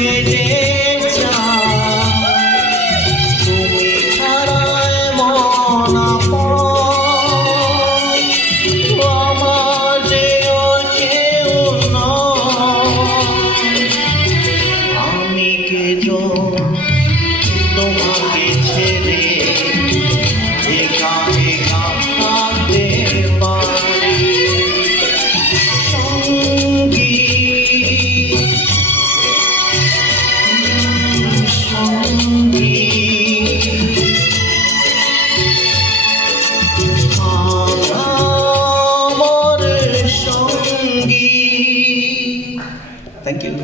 কেটে তুমি ছাড়ায় মন আমার যে কেউ আমি কে তোমাকে ছেড়ে একা একা থাকতে পারি সঙ্গী Thank you.